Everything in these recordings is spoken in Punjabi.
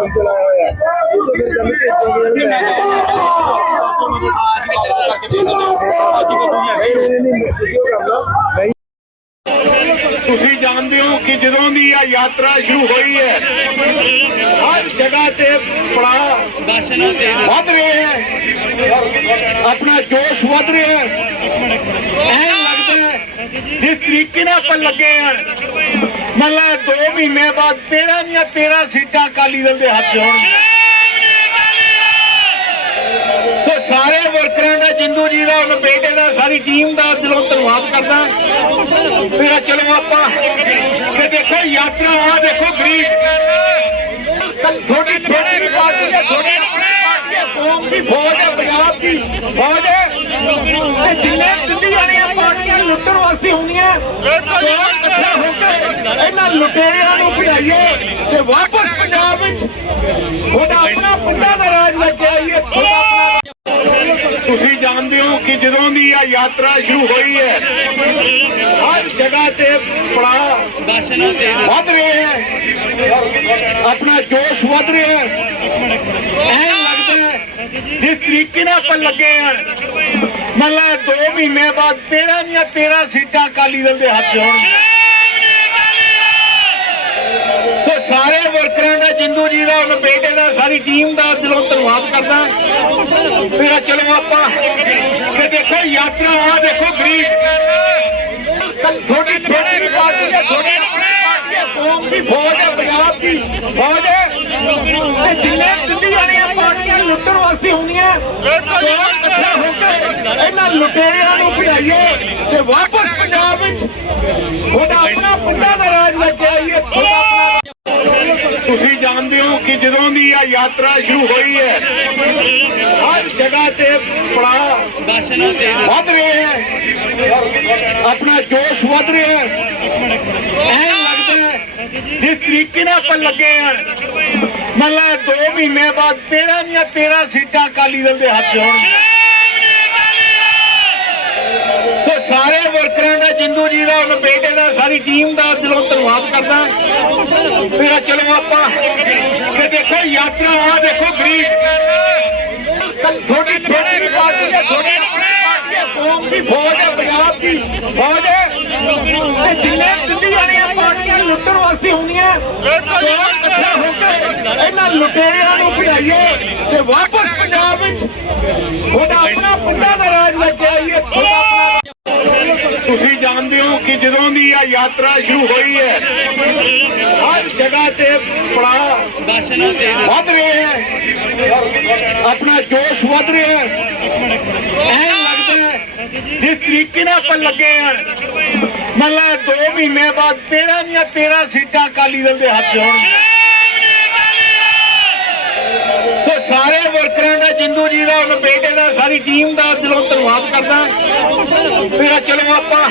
ਪਾਣੀ ਚਲਾਇਆ ਹੋਇਆ ਹੈ ਇਹ ਤੋਂ ਫਿਰ ਸਾਨੂੰ ਭੇਜੋਗੇ ਨਹੀਂ ਨਹੀਂ ਨਹੀਂ ਤੁਸੀਂ ਉਹ ਕਰ ਲਓ ਨਹੀਂ ਤੁਸੀਂ ਜਾਣਦੇ ਹੋ ਕਿ ਜਦੋਂ ਦੀ ਇਹ ਯਾਤਰਾ ਸ਼ੁਰੂ ਹੋਈ ਹੈ, ਹਰ ਜਗ੍ਹਾ ਤੇ ਪੜਾ ਵੱਧ ਰਹੇ ਹੈ। ਆਪਣਾ ਜੋਸ਼ ਵੱਧ ਰਿਹਾ ਹੈ। ਐਂ ਲੱਗਦਾ ਹੈ ਜਿਸ ਤਰੀਕੇ ਨਾਲ ਆਪਾਂ ਲੱਗੇ ਹਾਂ ਮਤਲਬ 2 ਮਹੀਨੇ ਬਾਅਦ 13 ਦੀਆਂ 13 ਸੀਟਾਂ ਅਕਾਲੀ ਦਲ ਦੇ ਹੱਥ ਹੋਣਗੀਆਂ ਸੋ ਸਾਰੇ ਵਰਕਰਾਂ ਦਾ ਜਿੰਦੂ ਜੀ ਦਾ ਉਹਨਾਂ ਬੇਟੇ ਦਾ ਸਾਰੀ ਟੀਮ ਦਾ ਦਿਲੋਂ ਧੰਨਵਾਦ ਕਰਦਾ। ਫਿਰ ਚਲੋ ਆਪਾਂ ਤੇ ਦੇਖੋ ਯਾਤਰਾ ਆ ਦੇਖੋ ਗਰੀਬ। ਥੋੜੀ ਥੋੜੀ ਪਾਰਟੀ ਹੈ ਥੋੜੀ ਪਾਰਟੀ ਹੈ ਕੌਮ ਦੀ ਫੌਜ ਹੈ ਪੰਜਾਬ ਦੀ ਫੌਜ ਹੈ। ਤੇ ਜਿੰਨੇ ਦਿੱਲੀ ਵਾਲੀਆਂ ਪਾਰਟੀਆਂ ਲੁੱਟਣ ਵਾਸਤੇ ਹੁੰਦੀਆਂ ਕੇ ਇਹਨਾਂ ਲੁਟੇਰਿਆਂ ਨੂੰ ਭਜਾਈਏ ਤੇ ਵਾਪਸ ਪੰਜਾਬ ਵਿੱਚ ਉਹਦਾ ਆਪਣਾ ਪੁੱਤਾਂ ਦਾ ਰਾਜ ਲੈ ਕੇ ਆਈਏ ਤੁਸੀਂ ਜਾਣਦੇ ਹੋ ਕਿ ਜਦੋਂ ਦੀ ਇਹ ਯਾਤਰਾ ਸ਼ੁਰੂ ਹੋਈ ਹੈ, ਹਰ ਜਗ੍ਹਾ ਤੇ ਪੜਾ ਵੱਧ ਰਹੇ ਹੈ, ਆਪਣਾ ਜੋਸ਼ ਵੱਧ ਰਿਹਾ ਹੈ। ਐਂ ਲੱਗਦਾ ਹੈ, ਜਿਸ ਤਰੀਕੇ ਨਾਲ ਆਪਾਂ ਲੱਗੇ ਆ ਮਤਲਬ 2 ਮਹੀਨੇ ਬਾਅਦ 13 ਦੀਆਂ 13 ਸੀਟਾਂ ਅਕਾਲੀ ਦਲ ਦੇ ਹੱਥ 'ਚ ਵਰਕਰਾਂ ਦਾ ਜਿੰਦੂ ਜੀ ਦਾ ਉਹਨਾਂ ਬੇਟੇ ਦਾ ਸਾਰੀ ਟੀਮ ਦਾ ਦਿਲੋਂ ਧੰਨਵਾਦ ਕਰਦਾ। ਫਿਰ ਚਲੋ ਆਪਾਂ ਤੇ ਦੇਖੋ ਯਾਤਰਾ ਆ ਦੇਖੋ ਗਰੀਬ। ਥੋੜੀ ਥੋੜੀ ਪਾਰਟੀ ਹੈ ਥੋੜੀ ਪਾਰਟੀ ਹੈ। ਕੌਮ ਦੀ ਫੌਜ ਹੈ ਪੰਜਾਬ ਦੀ ਫੌਜ ਹੈ। ਤੇ ਜਿੰਨੇ ਦਿੱਲੀ ਵਾਲੀਆਂ ਪਾਰਟੀਆਂ ਲੁੱਟਣ ਵਾਸਤੇ ਹੁੰਦੀਆਂ ਇਕੱਠੇ ਹੋ ਕੇ ਇਹਨਾਂ ਲੁਟੇਰਿਆਂ ਨੂੰ ਭਜਾਈਏ ਤੇ ਵਾਪਸ ਪੰਜਾਬ ਵਿੱਚ ਉਹਦਾ ਆਪਣਾ ਪੁੱਤਾਂ ਦਾ ਰਾਜ ਲੈ ਕੇ ਆਈਏ ਤੁਸੀਂ ਜਾਣਦੇ ਹੋ ਕਿ ਜਦੋਂ ਦੀ ਇਹ ਯਾਤਰਾ ਸ਼ੁਰੂ ਹੋਈ ਹੈ, ਹਰ ਜਗ੍ਹਾ ਤੇ ਪੜਾ ਵੱਧ ਰਿਹਾ ਹੈ। ਆਪਣਾ ਜੋਸ਼ ਵੱਧ ਰਿਹਾ ਹੈ। ਐਂ ਲੱਗਦਾ ਹੈ, ਜਿਸ ਤਰੀਕੇ ਨਾਲ ਆਪਾਂ ਲੱਗੇ ਹਾਂ, ਮਤਲਬ 2 ਮਹੀਨੇ ਬਾਅਦ 13 ਦੀਆਂ 13 ਸੀਟਾਂ ਅਕਾਲੀ ਦਲ ਦੇ ਹੱਥ 'ਚ ਸਾਰੇ ਵਰਕਰਾਂ ਦਾ ਜਿੰਦੂ ਜੀ ਦਾ ਉਹਨਾਂ ਬੇਟੇ ਦਾ ਸਾਰੀ ਟੀਮ ਦਾ ਦਿਲੋਂ ਧੰਨਵਾਦ ਕਰਦਾ। ਫਿਰ ਚਲੋ ਆਪਾਂ ਤੇ ਦੇਖੋ ਯਾਤਰਾ ਆ ਦੇਖੋ ਗਰੀਬ। ਥੋੜੀ ਥੋੜੀ ਪਾਰਟੀ ਹੈ ਥੋੜੀ ਪਾਰਟੀ ਹੈ ਕੌਮ ਦੀ ਫੌਜ ਹੈ ਪੰਜਾਬ ਦੀ ਫੌਜ ਹੈ। ਤੇ ਜਿੰਨੇ ਦਿੱਲੀ ਵਾਲੀਆਂ ਪਾਰਟੀਆਂ ਲੁੱਟਣ ਵਾਸਤੇ ਹੁੰਦੀਆਂ। ਇਕੱਠੇ ਹੋ ਕੇ ਇਹਨਾਂ ਲੁਟੇਰਿਆਂ ਨੂੰ ਭਜਾਈਏ ਤੇ ਵਾਪਸ ਪੰਜਾਬ ਵਿੱਚ ਉਹਦਾ ਆਪਣਾ ਪੁੱਤਾਂ ਦਾ ਰਾਜ ਲੈ ਕੇ ਆਈਏ ਜਾਣਦੇ ਹੋ ਕਿ ਜਦੋਂ ਦੀ ਇਹ ਯਾਤਰਾ ਸ਼ੁਰੂ ਹੋਈ ਹੈ ਹਰ ਜਗ੍ਹਾ ਤੇ ਪੜਾ ਵੱਧ ਰਹੇ ਹੈ। ਆਪਣਾ ਜੋਸ਼ ਵੱਧ ਰਿਹਾ ਹੈ। ਐਂ ਲੱਗਦਾ ਹੈ ਜਿਸ ਤਰੀਕੇ ਨਾਲ ਆਪਾਂ ਲੱਗੇ ਹਾਂ ਮਤਲਬ 2 ਮਹੀਨੇ ਬਾਅਦ 13 ਦੀਆਂ 13 ਸੀਟਾਂ ਅਕਾਲੀ ਦਲ ਦੇ ਹੱਥ ਸੋ ਸਾਰੇ ਵਰਕਰਾਂ ਜਿੰਦੂ ਜੀ ਦਾ ਉਹਨਾਂ ਬੇਟੇ ਦਾ ਸਾਰੀ ਟੀਮ ਦਾ ਦਿਲੋਂ ਧੰਨਵਾਦ ਕਰਦਾ। ਫਿਰ ਚਲੋ ਆਪਾਂ।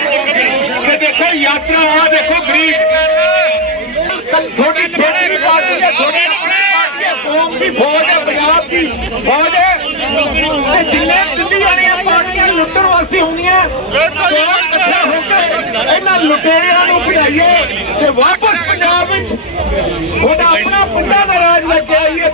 ਤੇ ਦੇਖੋ ਯਾਤਰਾ ਆ ਦੇਖੋ ਗਰੀਬ। ਥੋੜੀ ਥੋੜੀ ਪਾਰਟੀ ਹੈ ਥੋੜੀ ਪਾਰਟੀ ਹੈ ਕੌਮ ਦੀ ਫੌਜ ਹੈ ਪੰਜਾਬ ਦੀ ਫੌਜ ਹੈ ਤੇ ਜਿੰਨੇ ਦਿੱਲੀ ਵਾਲੀਆਂ ਪਾਰਟੀਆਂ ਲੁੱਟਣ ਵਾਸਤੇ ਹੁੰਦੀਆਂ। ਇਕੱਠੇ ਹੋ। ਕੇ ਇਹਨਾਂ ਲੁਟੇਰਿਆਂ ਨੂੰ ਭਜਾਈਏ ਤੇ ਵਾਪਸ ਪੰਜਾਬ ਵਿੱਚ। ਉਹਦਾ ਆਪਣਾ ਪੁੱਤਾਂ ਦਾ ਰਾਜ ਲੈ ਕੇ ਆਈਏ